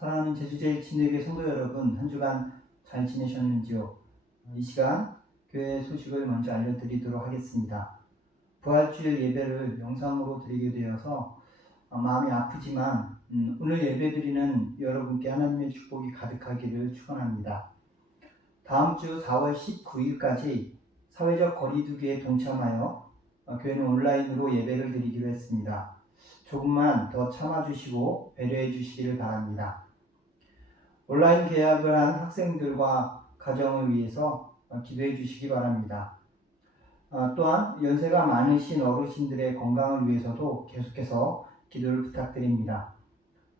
사랑하는 제주제일 친구에게 성도 여러분, 한 주간 잘 지내셨는지요? 이 시간 교회 소식을 먼저 알려드리도록 하겠습니다. 부활주일 예배를 영상으로 드리게 되어서 마음이 아프지만 오늘 예배드리는 여러분께 하나님의 축복이 가득하기를 축원합니다. 다음 주 4월 19일까지 사회적 거리두기에 동참하여 교회는 온라인으로 예배를 드리기로 했습니다. 조금만 더 참아주시고 배려해 주시기를 바랍니다. 온라인 계약을 한 학생들과 가정을 위해서 기도해 주시기 바랍니다. 또한 연세가 많으신 어르신들의 건강을 위해서도 계속해서 기도를 부탁드립니다.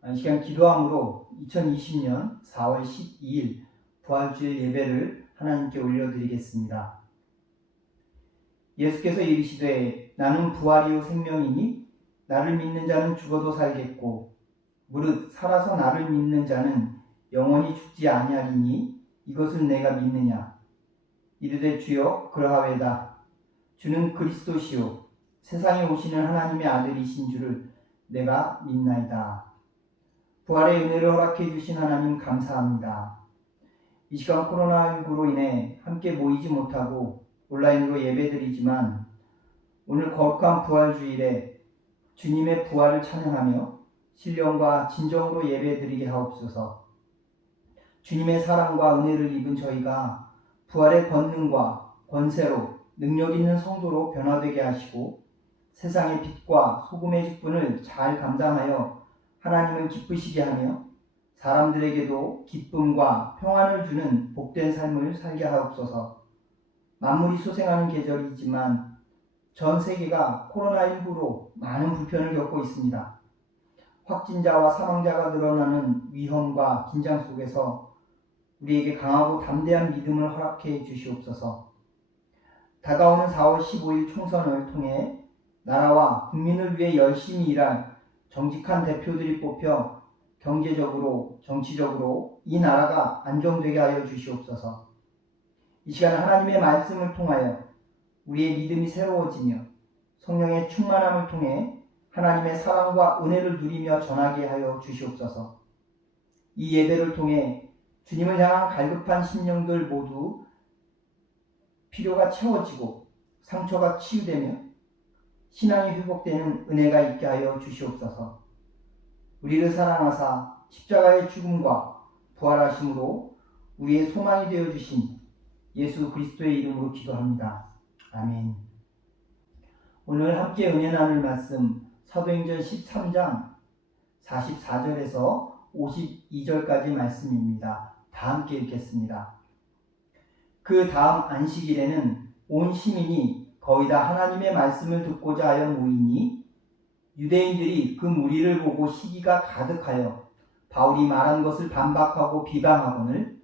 이 시간 기도함으로 2020년 4월 12일 부활주일 예배를 하나님께 올려드리겠습니다. 예수께서 이르시되 나는 부활이요 생명이니 나를 믿는 자는 죽어도 살겠고 무릇 살아서 나를 믿는 자는 영원히 죽지 아니하리니 이것을 내가 믿느냐. 이르되 주여 그러하외다. 주는 그리스도시요 세상에 오시는 하나님의 아들이신 줄을 내가 믿나이다. 부활의 은혜를 허락해 주신 하나님 감사합니다. 이 시간 코로나19로 인해 함께 모이지 못하고 온라인으로 예배드리지만 오늘 거룩한 부활주일에 주님의 부활을 찬양하며 신령과 진정으로 예배드리게 하옵소서. 주님의 사랑과 은혜를 입은 저희가 부활의 권능과 권세로 능력 있는 성도로 변화되게 하시고 세상의 빛과 소금의 직분을 잘 감당하여 하나님을 기쁘시게 하며 사람들에게도 기쁨과 평안을 주는 복된 삶을 살게 하옵소서. 만물이 소생하는 계절이지만 전 세계가 코로나19로 많은 불편을 겪고 있습니다. 확진자와 사망자가 늘어나는 위험과 긴장 속에서 우리에게 강하고 담대한 믿음을 허락해 주시옵소서. 다가오는 4월 15일 총선을 통해 나라와 국민을 위해 열심히 일할 정직한 대표들이 뽑혀 경제적으로, 정치적으로 이 나라가 안정되게 하여 주시옵소서. 이 시간 하나님의 말씀을 통하여 우리의 믿음이 새로워지며 성령의 충만함을 통해 하나님의 사랑과 은혜를 누리며 전하게 하여 주시옵소서. 이 예배를 통해 주님을 향한 갈급한 심령들 모두 필요가 채워지고 상처가 치유되며 신앙이 회복되는 은혜가 있게 하여 주시옵소서. 우리를 사랑하사 십자가의 죽음과 부활하심으로 우리의 소망이 되어주신 예수 그리스도의 이름으로 기도합니다. 아멘. 오늘 함께 은혜 나눌 말씀 사도행전 13장 44절에서 52절까지 말씀입니다. 다 함께 읽겠습니다. 그 다음 안식일에는 온 시민이 거의 다 하나님의 말씀을 듣고자 하여 모이니 유대인들이 그 무리를 보고 시기가 가득하여 바울이 말한 것을 반박하고 비방하거늘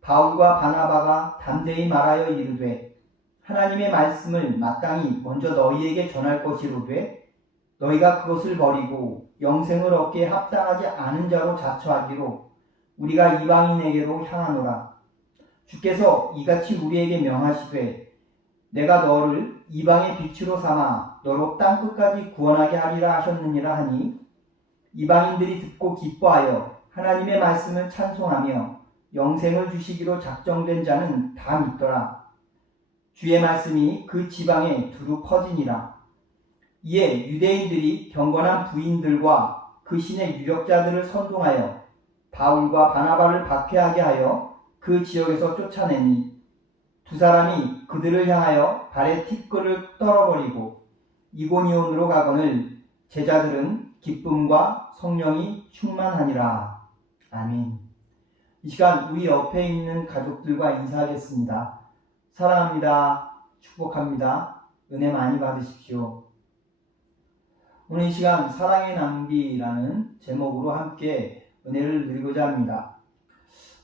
바울과 바나바가 담대히 말하여 이르되 하나님의 말씀을 마땅히 먼저 너희에게 전할 것이로되 너희가 그것을 버리고 영생을 얻기에 합당하지 않은 자로 자처하기로 우리가 이방인에게로 향하노라. 주께서 이같이 우리에게 명하시되 내가 너를 이방의 빛으로 삼아 너로 땅끝까지 구원하게 하리라 하셨느니라 하니 이방인들이 듣고 기뻐하여 하나님의 말씀을 찬송하며 영생을 주시기로 작정된 자는 다 믿더라. 주의 말씀이 그 지방에 두루 퍼지니라. 이에 유대인들이 경건한 부인들과 그 신의 유력자들을 선동하여 바울과 바나바를 박해하게 하여 그 지역에서 쫓아내니 두 사람이 그들을 향하여 발에 티끌을 떨어버리고 이고니온으로 가거늘 제자들은 기쁨과 성령이 충만하니라. 아멘. 이 시간 우리 옆에 있는 가족들과 인사하겠습니다. 사랑합니다. 축복합니다. 은혜 많이 받으십시오. 오늘 이 시간 사랑의 낭비라는 제목으로 함께 은혜를 누리고자 합니다.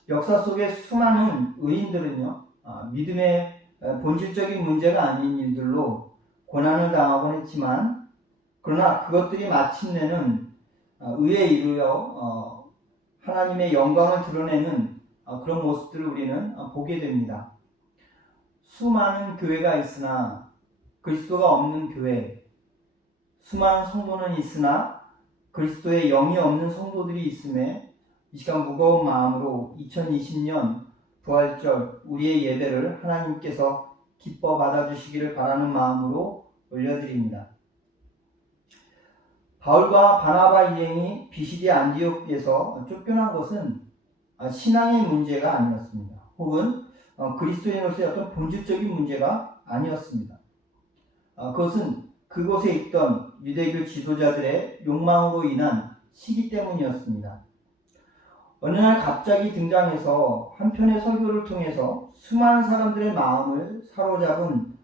역사 속에 수많은 의인들은요, 믿음의 본질적인 문제가 아닌 일들로 고난을 당하곤 했지만 그러나 그것들이 마침내는 의에 이르러 하나님의 영광을 드러내는 그런 모습들을 우리는 보게 됩니다. 수많은 교회가 있으나 그리스도가 없는 교회, 수많은 성도는 있으나 그리스도의 영이 없는 성도들이 있음에 이 시간 무거운 마음으로 2020년 부활절 우리의 예배를 하나님께서 기뻐 받아주시기를 바라는 마음으로 올려드립니다. 바울과 바나바 일행이 비시디아 안디옥에서 쫓겨난 것은 신앙의 문제가 아니었습니다. 혹은 그리스도인으로서의 어떤 본질적인 문제가 아니었습니다. 그것은 그곳에 있던 유대교 지도자들의 욕망으로 인한 시기 때문이었습니다. 어느 날 갑자기 등장해서 한 편의 설교를 통해서 수많은 사람들의 마음을 사로잡은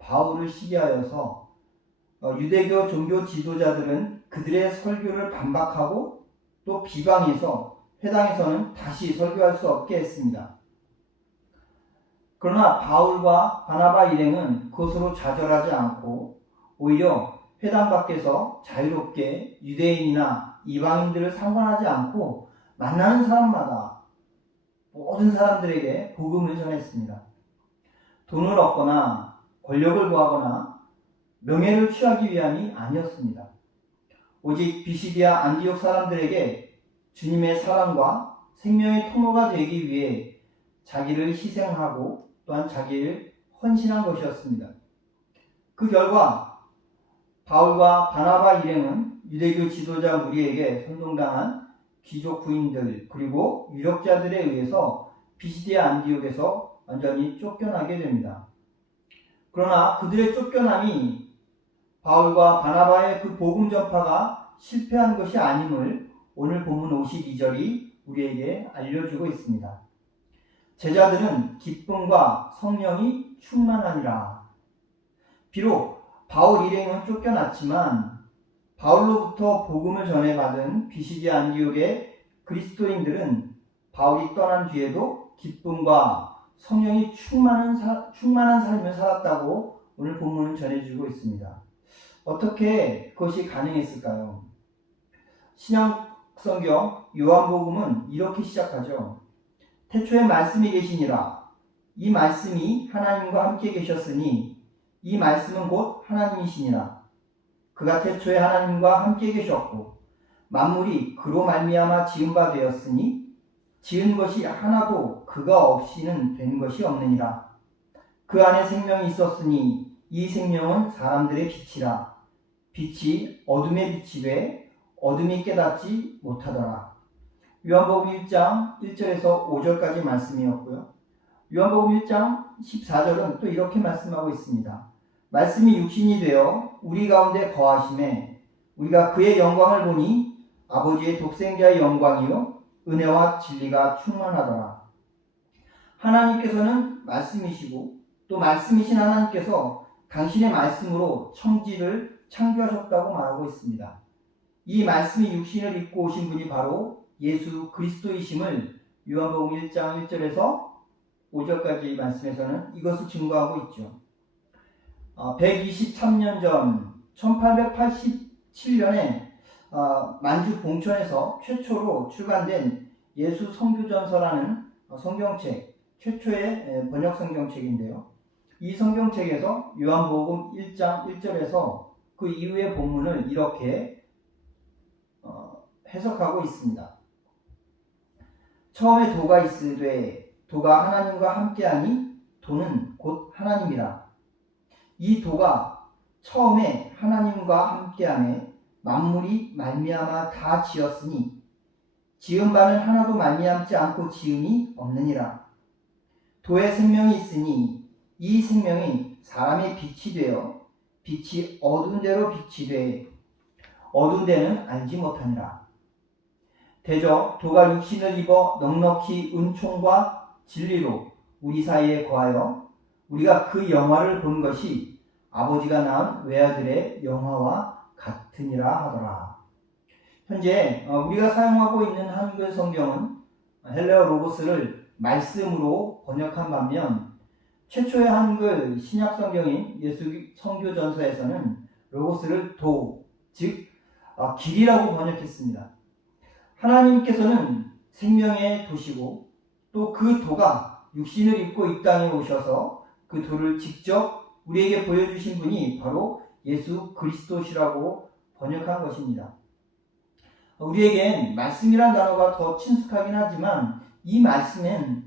바울을 시기하여서 유대교 종교 지도자들은 그들의 설교를 반박하고 또 비방해서 회당에서는 다시 설교할 수 없게 했습니다. 그러나 바울과 바나바 일행은 그것으로 좌절하지 않고 오히려 회당 밖에서 자유롭게 유대인이나 이방인들을 상관하지 않고 만나는 사람마다 모든 사람들에게 복음을 전했습니다. 돈을 얻거나 권력을 구하거나 명예를 취하기 위함이 아니었습니다. 오직 비시디아 안디옥 사람들에게 주님의 사랑과 생명의 통로가 되기 위해 자기를 희생하고 또한 자기를 헌신한 것이었습니다. 그 결과 바울과 바나바 일행은 유대교 지도자 무리에게 선동당한 귀족 부인들 그리고 유력자들에 의해서 비시디아 안디옥에서 완전히 쫓겨나게 됩니다. 그러나 그들의 쫓겨남이 바울과 바나바의 그 복음 전파가 실패한 것이 아님을 오늘 본문 52절이 우리에게 알려주고 있습니다. 제자들은 기쁨과 성령이 충만하니라. 비록 바울 일행은 쫓겨났지만 바울로부터 복음을 전해받은 비시디아 안디옥의 그리스도인들은 바울이 떠난 뒤에도 기쁨과 성령이 충만한 삶을 살았다고 오늘 본문은 전해주고 있습니다. 어떻게 그것이 가능했을까요? 신약 성경 요한복음은 이렇게 시작하죠. 태초에 말씀이 계시니라. 이 말씀이 하나님과 함께 계셨으니 이 말씀은 곧 하나님이시니라. 그가 태초에 하나님과 함께 계셨고 만물이 그로 말미암아 지은 바 되었으니 지은 것이 하나도 그가 없이는 된 것이 없느니라. 그 안에 생명이 있었으니 이 생명은 사람들의 빛이라. 빛이 어둠에 비치되 어둠이 깨닫지 못하더라. 요한복음 1장 1절에서 5절까지 말씀이었고요. 요한복음 1장 14절은 또 이렇게 말씀하고 있습니다. 말씀이 육신이 되어 우리 가운데 거하심에 우리가 그의 영광을 보니 아버지의 독생자의 영광이요 은혜와 진리가 충만하더라. 하나님께서는 말씀이시고 또 말씀이신 하나님께서 당신의 말씀으로 천지를 창조하셨다고 말하고 있습니다. 이 말씀이 육신을 입고 오신 분이 바로 예수 그리스도이심을 요한복음 1장 1절에서 5절까지 말씀에서는 이것을 증거하고 있죠. 123년 전 1887년에 만주 봉천에서 최초로 출간된 예수 성교전서라는 성경책, 최초의 번역 성경책인데요. 이 성경책에서 요한복음 1장 1절에서 그 이후의 본문을 이렇게 해석하고 있습니다. 처음에 도가 있으되 도가 하나님과 함께하니 도는 곧 하나님이라. 이 도가 처음에 하나님과 함께하며 만물이 말미암아 다 지었으니 지은 바는 하나도 말미암지 않고 지음이 없느니라. 도에 생명이 있으니 이 생명이 사람의 빛이 되어 빛이 어두운 데로 빛이 돼 어두운 데는 알지 못하니라. 대저 도가 육신을 입어 넉넉히 은총과 진리로 우리 사이에 거하여 우리가 그 영화를 본 것이 아버지가 낳은 외아들의 영화와 같으니라 하더라. 현재 우리가 사용하고 있는 한글 성경은 헬레어 로고스를 말씀으로 번역한 반면 최초의 한글 신약 성경인 예수 성교전서에서는 로고스를 도, 즉 길이라고 번역했습니다. 하나님께서는 생명의 도시고 또 그 도가 육신을 입고 이 땅에 오셔서 그 도를 직접 우리에게 보여주신 분이 바로 예수 그리스도시라고 번역한 것입니다. 우리에겐 말씀이란 단어가 더 친숙하긴 하지만 이 말씀은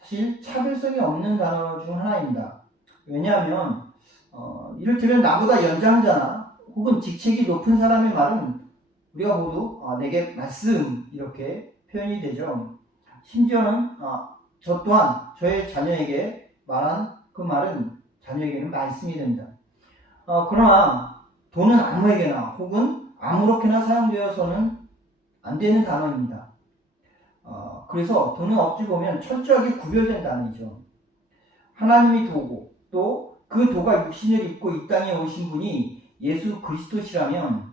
사실 차별성이 없는 단어 중 하나입니다. 왜냐하면 이를테면 나보다 연장자나 혹은 직책이 높은 사람의 말은 우리가 모두 내게 말씀 이렇게 표현이 되죠. 심지어는 저 또한 저의 자녀에게 말한 그 말은 자녀에게는 말씀이 됩니다. 그러나 돈은 아무에게나 혹은 아무렇게나 사용되어서는 안 되는 단어입니다. 그래서 돈은 어찌 보면 철저하게 구별된 단어이죠. 하나님이 도고 또 그 도가 육신을 입고 이 땅에 오신 분이 예수 그리스도시라면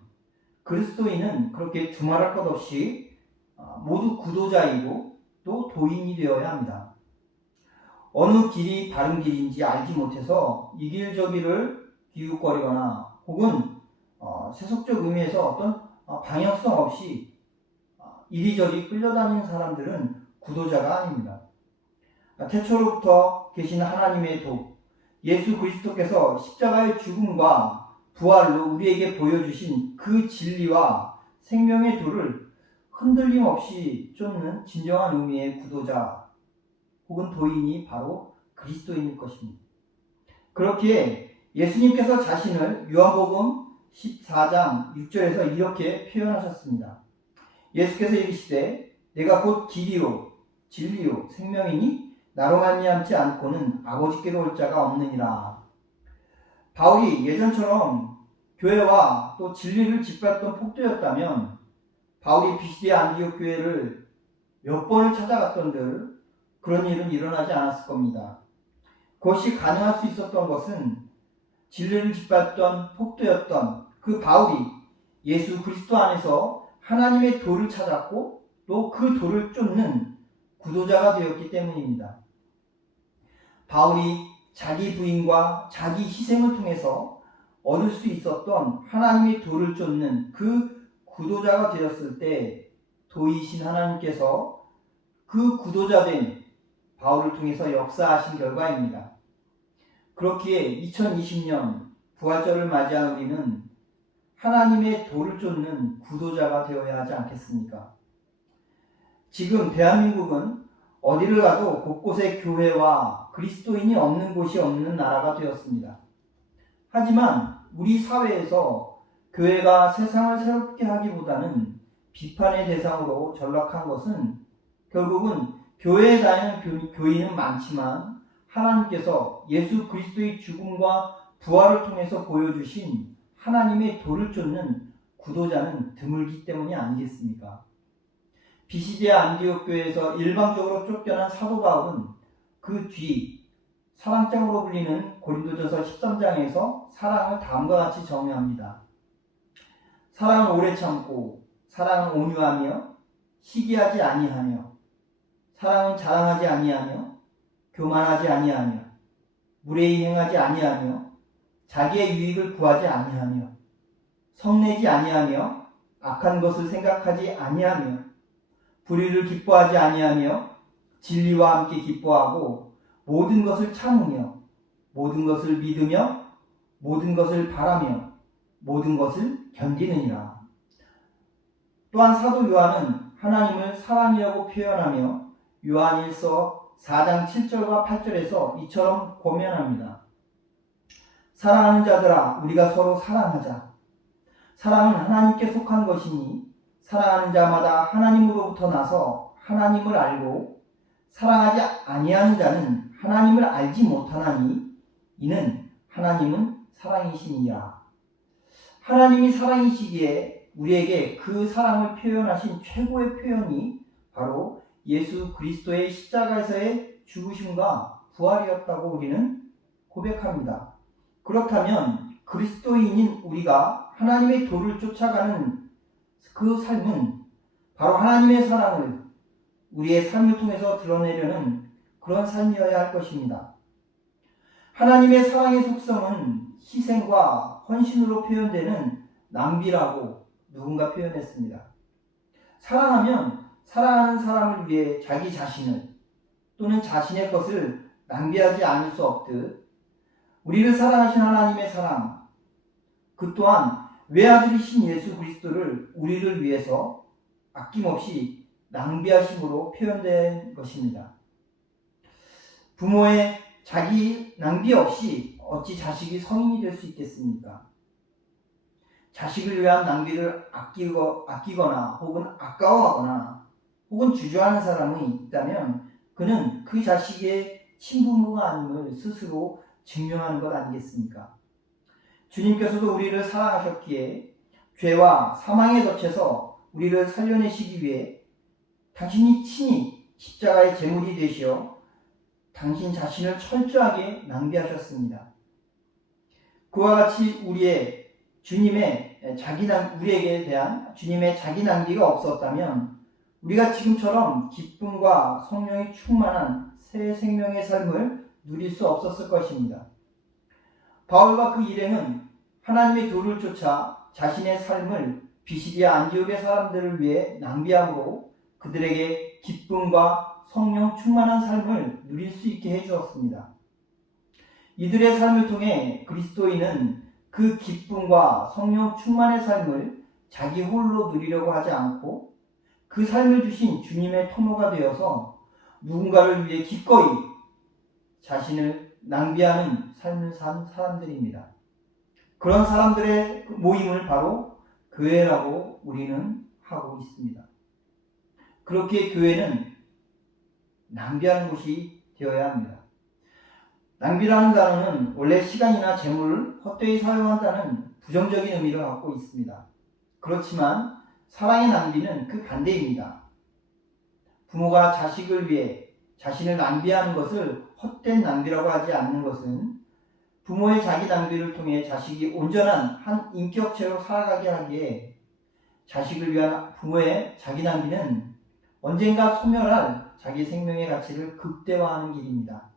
그리스도인은 그렇게 두말할 것 없이 모두 구도자이고 또 도인이 되어야 합니다. 어느 길이 바른 길인지 알지 못해서 이 길 저 길을 기웃거리거나 혹은 세속적 의미에서 어떤 방향성 없이 이리저리 끌려다니는 사람들은 구도자가 아닙니다. 태초로부터 계신 하나님의 도, 예수 그리스도께서 십자가의 죽음과 부활로 우리에게 보여주신 그 진리와 생명의 도를 흔들림 없이 쫓는 진정한 의미의 구도자 혹은 도인이 바로 그리스도인일 것입니다. 그렇기에 예수님께서 자신을 요한복음 14장 6절에서 이렇게 표현하셨습니다. 예수께서 이르시되 내가 곧 길이요 진리요 생명이니 나로 말미암지 않고는 아버지께로 올 자가 없느니라. 바울이 예전처럼 교회와 또 진리를 짓밟던 폭도였다면 바울이 비시디아 안디옥 교회를 몇 번을 찾아갔던들 그런 일은 일어나지 않았을 겁니다. 그것이 가능할 수 있었던 것은 진리를 짓밟던 폭도였던 그 바울이 예수 그리스도 안에서 하나님의 도를 찾았고 또 그 도를 쫓는 구도자가 되었기 때문입니다. 바울이 자기 부인과 자기 희생을 통해서 얻을 수 있었던 하나님의 도를 쫓는 그 구도자가 되었을 때 도이신 하나님께서 그 구도자된 바울을 통해서 역사하신 결과입니다. 그렇기에 2020년 부활절을 맞이한 우리는 하나님의 도를 쫓는 구도자가 되어야 하지 않겠습니까? 지금 대한민국은 어디를 가도 곳곳에 교회와 그리스도인이 없는 곳이 없는 나라가 되었습니다. 하지만 우리 사회에서 교회가 세상을 새롭게 하기보다는 비판의 대상으로 전락한 것은 결국은 교회에 다니는 교인은 많지만 하나님께서 예수 그리스도의 죽음과 부활을 통해서 보여주신 하나님의 도를 쫓는 구도자는 드물기 때문이 아니겠습니까? 비시디아 안디옥 교회에서 일방적으로 쫓겨난 사도 바울은 그 뒤 사랑장으로 불리는 고린도전서 13장에서 사랑을 다음과 같이 정의합니다. 사랑은 오래 참고, 사랑은 온유하며, 시기하지 아니하며, 사랑은 자랑하지 아니하며, 교만하지 아니하며, 무례히 행하지 아니하며, 자기의 유익을 구하지 아니하며, 성내지 아니하며, 악한 것을 생각하지 아니하며, 불의를 기뻐하지 아니하며, 진리와 함께 기뻐하고, 모든 것을 참으며, 모든 것을 믿으며, 모든 것을 바라며, 모든 것을 견디느니라. 또한 사도 요한은 하나님을 사랑이라고 표현하며 요한일서 4장 7절과 8절에서 이처럼 고면합니다. 사랑하는 자들아 우리가 서로 사랑하자. 사랑은 하나님께 속한 것이니 사랑하는 자마다 하나님으로부터 나서 하나님을 알고 사랑하지 아니하는 자는 하나님을 알지 못하나니 이는 하나님은 사랑이시니라. 하나님이 사랑이시기에 우리에게 그 사랑을 표현하신 최고의 표현이 바로 예수 그리스도의 십자가에서의 죽으심과 부활이었다고 우리는 고백합니다. 그렇다면 그리스도인인 우리가 하나님의 도를 쫓아가는 그 삶은 바로 하나님의 사랑을 우리의 삶을 통해서 드러내려는 그런 삶이어야 할 것입니다. 하나님의 사랑의 속성은 희생과 헌신으로 표현되는 낭비라고 누군가 표현했습니다. 사랑하면 사랑하는 사람을 위해 자기 자신을 또는 자신의 것을 낭비하지 않을 수 없듯 우리를 사랑하신 하나님의 사랑, 그 또한 외아들이신 예수 그리스도를 만물을 우리를 위해서 아낌없이 낭비하심으로 표현된 것입니다. 부모의 자기 낭비 없이 어찌 자식이 성인이 될 수 있겠습니까? 자식을 위한 낭비를 아끼거나 혹은 아까워하거나 혹은 주저하는 사람이 있다면 그는 그 자식의 친부모가 아님을 스스로 증명하는 것 아니겠습니까? 주님께서도 우리를 사랑하셨기에 죄와 사망에 덫에서 우리를 살려내시기 위해 당신이 친히 십자가의 제물이 되시어 당신 자신을 철저하게 낭비하셨습니다. 그와 같이 우리에게 대한 주님의 자기 낭비가 없었다면 우리가 지금처럼 기쁨과 성령이 충만한 새 생명의 삶을 누릴 수 없었을 것입니다. 바울과 그 일행은 하나님의 도를 쫓아 자신의 삶을 비시디아 안디옥의 사람들을 위해 낭비함으로 그들에게 기쁨과 성령 충만한 삶을 누릴 수 있게 해주었습니다. 이들의 삶을 통해 그리스도인은 그 기쁨과 성령 충만의 삶을 자기 홀로 누리려고 하지 않고 그 삶을 주신 주님의 통로가 되어서 누군가를 위해 기꺼이 자신을 낭비하는 삶을 산 사람들입니다. 그런 사람들의 모임을 바로 교회라고 우리는 하고 있습니다. 그렇게 교회는 낭비하는 곳이 되어야 합니다. 낭비라는 단어는 원래 시간이나 재물을 헛되이 사용한다는 부정적인 의미를 갖고 있습니다. 그렇지만 사랑의 낭비는 그 반대입니다. 부모가 자식을 위해 자신을 낭비하는 것을 헛된 낭비라고 하지 않는 것은 부모의 자기 낭비를 통해 자식이 온전한 한 인격체로 살아가게 하기에 자식을 위한 부모의 자기 낭비는 언젠가 소멸할 자기 생명의 가치를 극대화하는 길입니다.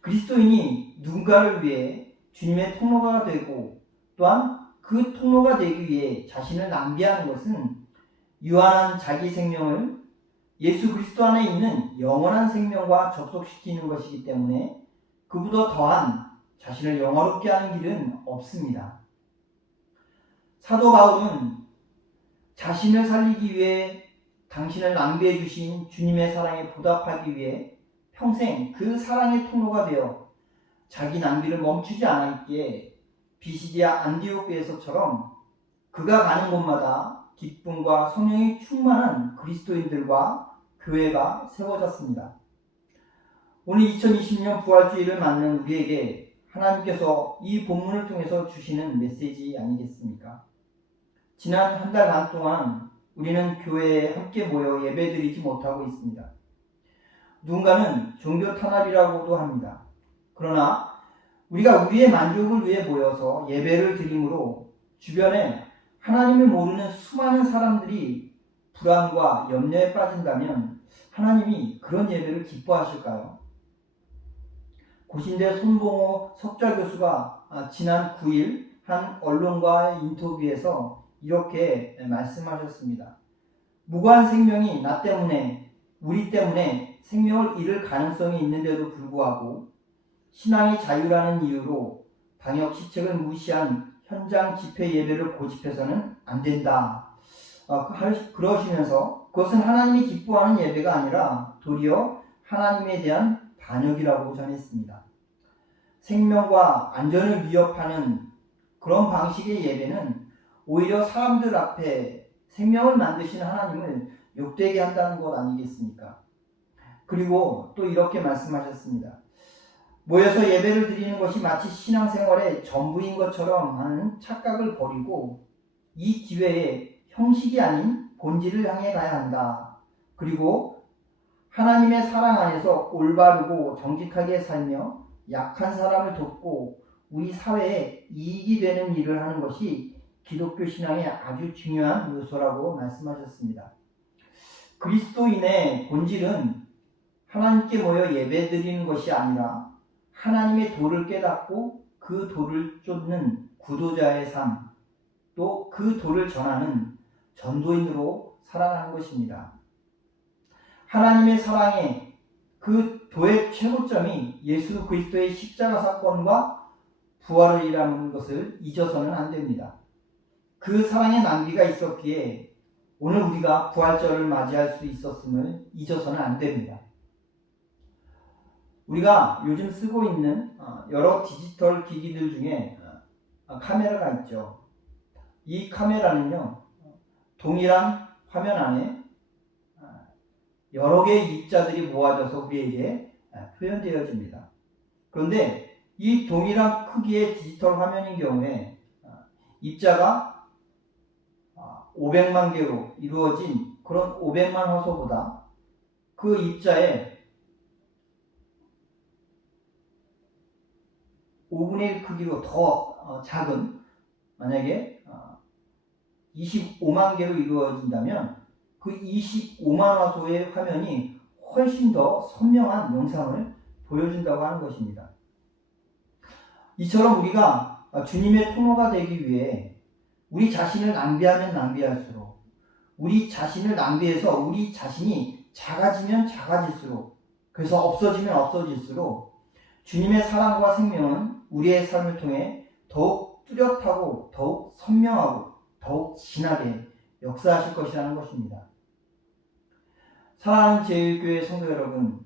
그리스도인이 누군가를 위해 주님의 통로가 되고 또한 그 통로가 되기 위해 자신을 낭비하는 것은 유한한 자기 생명을 예수 그리스도 안에 있는 영원한 생명과 접속시키는 것이기 때문에 그보다 더한 자신을 영화롭게 하는 길은 없습니다. 사도 바울은 자신을 살리기 위해 당신을 낭비해 주신 주님의 사랑에 보답하기 위해 평생 그 사랑의 통로가 되어 자기 낭비를 멈추지 않았기에 비시디아 안디옥에서처럼 그가 가는 곳마다 기쁨과 성령이 충만한 그리스도인들과 교회가 세워졌습니다. 오늘 2020년 부활주의를 맞는 우리에게 하나님께서 이 본문을 통해서 주시는 메시지 아니겠습니까? 지난 한 달 반 동안 우리는 교회에 함께 모여 예배드리지 못하고 있습니다. 누군가는 종교 탄압이라고도 합니다. 그러나 우리가 우리의 만족을 위해 모여서 예배를 드림으로 주변에 하나님을 모르는 수많은 사람들이 불안과 염려에 빠진다면 하나님이 그런 예배를 기뻐하실까요? 고신대 손봉호 석좌교수가 지난 9일 한 언론과의 인터뷰에서 이렇게 말씀하셨습니다. 무고한 생명이 나 때문에, 우리 때문에 생명을 잃을 가능성이 있는데도 불구하고 신앙의 자유라는 이유로 방역 시책을 무시한 현장 집회 예배를 고집해서는 안 된다. 그러시면서 그것은 하나님이 기뻐하는 예배가 아니라 도리어 하나님에 대한 반역이라고 전했습니다. 생명과 안전을 위협하는 그런 방식의 예배는 오히려 사람들 앞에 생명을 만드신 하나님을 욕되게 한다는 것 아니겠습니까? 그리고 또 이렇게 말씀하셨습니다. 모여서 예배를 드리는 것이 마치 신앙생활의 전부인 것처럼 하는 착각을 버리고 이 기회에 형식이 아닌 본질을 향해 가야 한다. 그리고 하나님의 사랑 안에서 올바르고 정직하게 살며 약한 사람을 돕고 우리 사회에 이익이 되는 일을 하는 것이 기독교 신앙의 아주 중요한 요소라고 말씀하셨습니다. 그리스도인의 본질은 하나님께 모여 예배드리는 것이 아니라 하나님의 도를 깨닫고 그 도를 쫓는 구도자의 삶, 또 그 도를 전하는 전도인으로 살아가는 것입니다. 하나님의 사랑의 그 도의 최고점이 예수 그리스도의 십자가 사건과 부활이라는 것을 잊어서는 안 됩니다. 그 사랑의 낭비가 있었기에 오늘 우리가 부활절을 맞이할 수 있었음을 잊어서는 안 됩니다. 우리가 요즘 쓰고 있는 여러 디지털 기기들 중에 카메라가 있죠. 이 카메라는요, 동일한 화면 안에 여러 개의 입자들이 모아져서 우리에게 표현되어집니다. 그런데 이 동일한 크기의 디지털 화면인 경우에 입자가 500만 개로 이루어진 그런 500만 화소보다 그 입자의 5분의 1 크기로 더 작은, 만약에 25만 개로 이루어진다면 그 25만 화소의 화면이 훨씬 더 선명한 영상을 보여준다고 하는 것입니다. 이처럼 우리가 주님의 통로가 되기 위해 우리 자신을 낭비하면 낭비할수록, 우리 자신을 낭비해서 우리 자신이 작아지면 작아질수록, 그래서 없어지면 없어질수록 주님의 사랑과 생명은 우리의 삶을 통해 더욱 뚜렷하고 더욱 선명하고 더욱 진하게 역사하실 것이라는 것입니다. 사랑하는 제1교회 성도 여러분,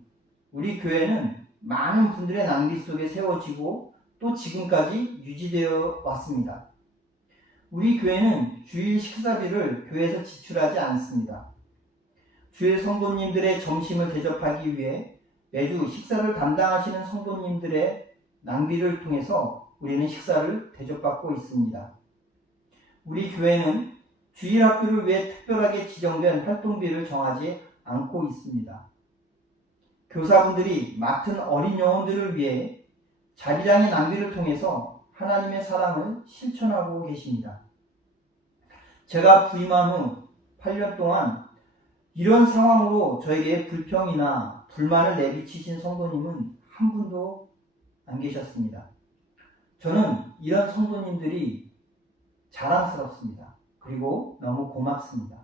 우리 교회는 많은 분들의 낭비 속에 세워지고 또 지금까지 유지되어 왔습니다. 우리 교회는 주일 식사비를 교회에서 지출하지 않습니다. 주일 성도님들의 점심을 대접하기 위해 매주 식사를 담당하시는 성도님들의 낭비를 통해서 우리는 식사를 대접받고 있습니다. 우리 교회는 주일 학교를 위해 특별하게 지정된 활동비를 정하지 않고 있습니다. 교사분들이 맡은 어린 영혼들을 위해 자비량의 낭비를 통해서 하나님의 사랑을 실천하고 계십니다. 제가 부임한 후 8년 동안 이런 상황으로 저에게 불평이나 불만을 내비치신 성도님은 한 분도 안 계셨습니다. 저는 이런 성도님들이 자랑스럽습니다. 그리고 너무 고맙습니다.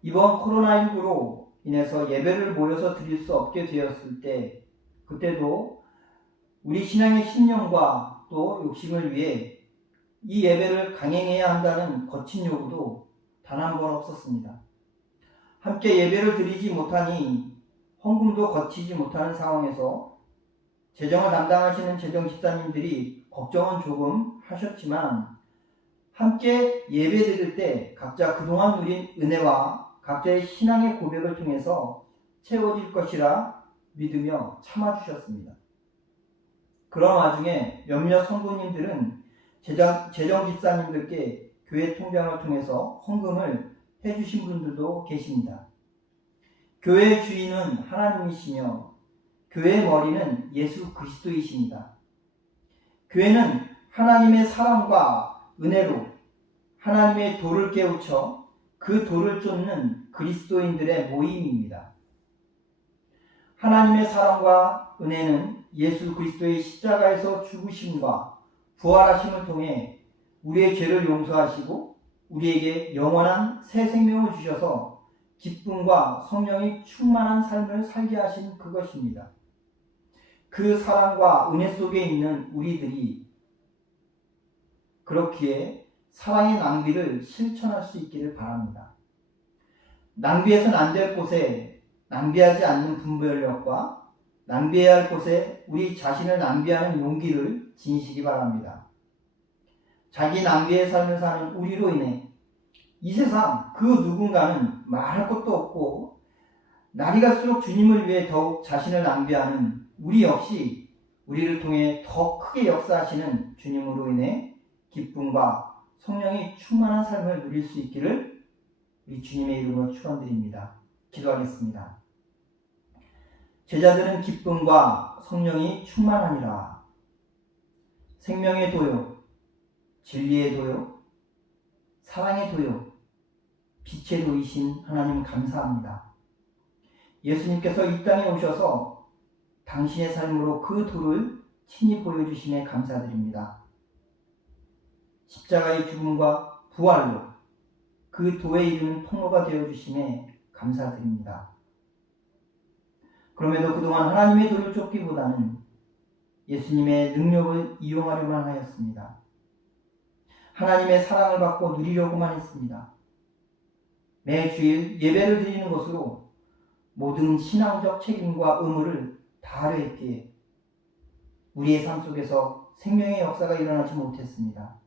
이번 코로나19로 인해서 예배를 모여서 드릴 수 없게 되었을 때, 그때도 우리 신앙의 신념과 또 욕심을 위해 이 예배를 강행해야 한다는 거친 요구도 단 한 번 없었습니다. 함께 예배를 드리지 못하니 헌금도 거치지 못하는 상황에서 재정을 담당하시는 재정 집사님들이 걱정은 조금 하셨지만, 함께 예배 드릴 때 각자 그동안 누린 은혜와 각자의 신앙의 고백을 통해서 채워질 것이라 믿으며 참아주셨습니다. 그런 와중에 몇몇 성도님들은 재정 집사님들께 교회 통장을 통해서 헌금을 해주신 분들도 계십니다. 교회의 주인은 하나님이시며 교회의 머리는 예수 그리스도이십니다. 교회는 하나님의 사랑과 은혜로 하나님의 도를 깨우쳐 그 도를 쫓는 그리스도인들의 모임입니다. 하나님의 사랑과 은혜는 예수 그리스도의 십자가에서 죽으심과 부활하심을 통해 우리의 죄를 용서하시고 우리에게 영원한 새 생명을 주셔서 기쁨과 성령이 충만한 삶을 살게 하신 그것입니다. 그 사랑과 은혜 속에 있는 우리들이 그렇기에 사랑의 낭비를 실천할 수 있기를 바랍니다. 낭비해서는 안 될 곳에 낭비하지 않는 분별력과 낭비해야 할 곳에 우리 자신을 낭비하는 용기를 지니시기 바랍니다. 자기 낭비의 삶을 사는 우리로 인해 이 세상 그 누군가는 말할 것도 없고 날이 갈수록 주님을 위해 더욱 자신을 낭비하는 우리 역시 우리를 통해 더 크게 역사하시는 주님으로 인해 기쁨과 성령이 충만한 삶을 누릴 수 있기를 우리 주님의 이름으로 축원드립니다. 기도하겠습니다. 제자들은 기쁨과 성령이 충만하니라. 생명의 도요, 진리의 도요, 사랑의 도요, 빛의 도이신 하나님 감사합니다. 예수님께서 이 땅에 오셔서 당신의 삶으로 그 도를 친히 보여주심에 감사드립니다. 십자가의 죽음과 부활로 그 도에 이르는 통로가 되어주심에 감사드립니다. 그럼에도 그동안 하나님의 도를 쫓기보다는 예수님의 능력을 이용하려만 하였습니다. 하나님의 사랑을 받고 누리려고만 했습니다. 매주일 예배를 드리는 것으로 모든 신앙적 책임과 의무를 다하려 했기에 우리의 삶 속에서 생명의 역사가 일어나지 못했습니다.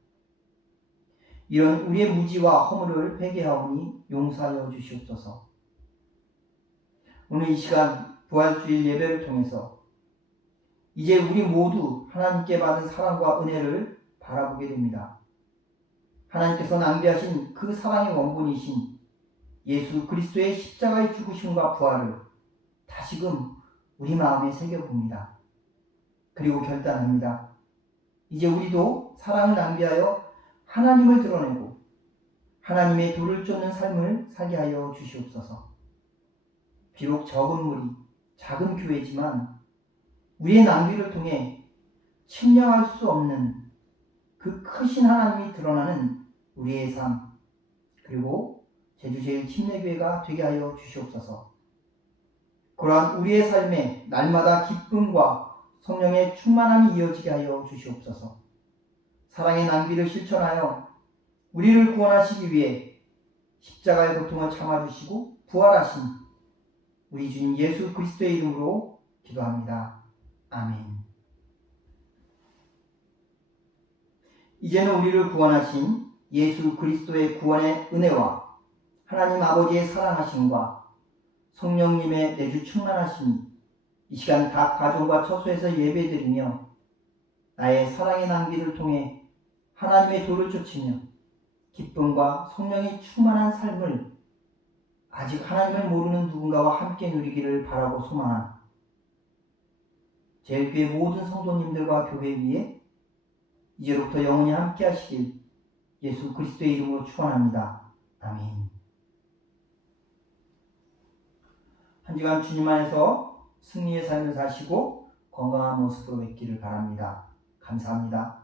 이런 우리의 무지와 허물을 회개하오니 용서하여 주시옵소서. 오늘 이 시간 부활주일 예배를 통해서 이제 우리 모두 하나님께 받은 사랑과 은혜를 바라보게 됩니다. 하나님께서 낭비하신 그 사랑의 원본이신 예수 그리스도의 십자가의 죽으심과 부활을 다시금 우리 마음에 새겨봅니다. 그리고 결단합니다. 이제 우리도 사랑을 낭비하여 하나님을 드러내고 하나님의 도를 쫓는 삶을 살게 하여 주시옵소서. 비록 적은 무리, 작은 교회지만 우리의 낭비를 통해 측량할 수 없는 그 크신 하나님이 드러나는 우리의 삶, 그리고 제주제일침례교회가 되게 하여 주시옵소서. 그러한 우리의 삶에 날마다 기쁨과 성령의 충만함이 이어지게 하여 주시옵소서. 사랑의 낭비를 실천하여 우리를 구원하시기 위해 십자가의 고통을 참아주시고 부활하신 우리 주님 예수 그리스도의 이름으로 기도합니다. 아멘. 이제는 우리를 구원하신 예수 그리스도의 구원의 은혜와 하나님 아버지의 사랑하심과 성령님의 내주 충만하심이 이 시간 각 가정과 처소에서 예배드리며 나의 사랑의 낭비를 통해 하나님의 도를 쫓으며 기쁨과 성령이 충만한 삶을 아직 하나님을 모르는 누군가와 함께 누리기를 바라고 소망한 제일교회 모든 성도님들과 교회 위에 이제로부터 영원히 함께 하시길 예수 그리스도의 이름으로 축원합니다. 아멘. 한 주간 주님 안에서 승리의 삶을 사시고 건강한 모습으로 뵙기를 바랍니다. 감사합니다.